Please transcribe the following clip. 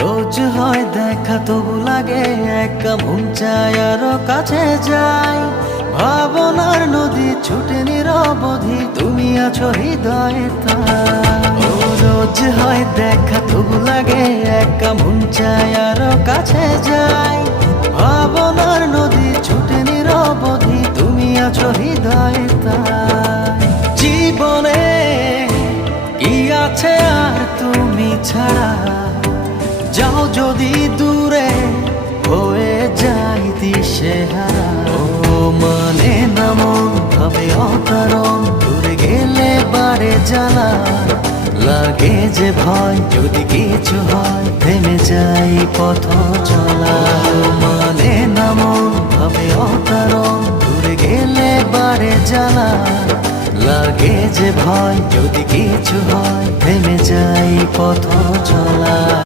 রোজ হয় দেখা তবু লাগে একা মন চায় আরো কাছে যাই। ভাবনার নদী ছুটে নিরবধি, তুমি আছো হৃদয়ে তাই। ও রোজ হয় দেখা তবু লাগে একা মন চায় আরো কাছে যাই। ভাবনার নদী ছুটে নিরবধি, তুমি আছো হৃদয়ে তাই। জীবনে কি আছে আর তুমি ছাড়া, যাও যদি দূরে হয়ে যাই দিশেহারা। ও মানে না মন ভাবে অকারণ, দূরে গেলে বাড়ে জ্বালা। লাগে যে ভয় যদি কিছু হয়, থেমে যাই পথ চলা। ও মানে না মন ভাবে অকারণ, দূরে গেলে বাড়ে জ্বালা। লাগে যে ভয় যদি কিছু হয়, থেমে যাই পথ চলা।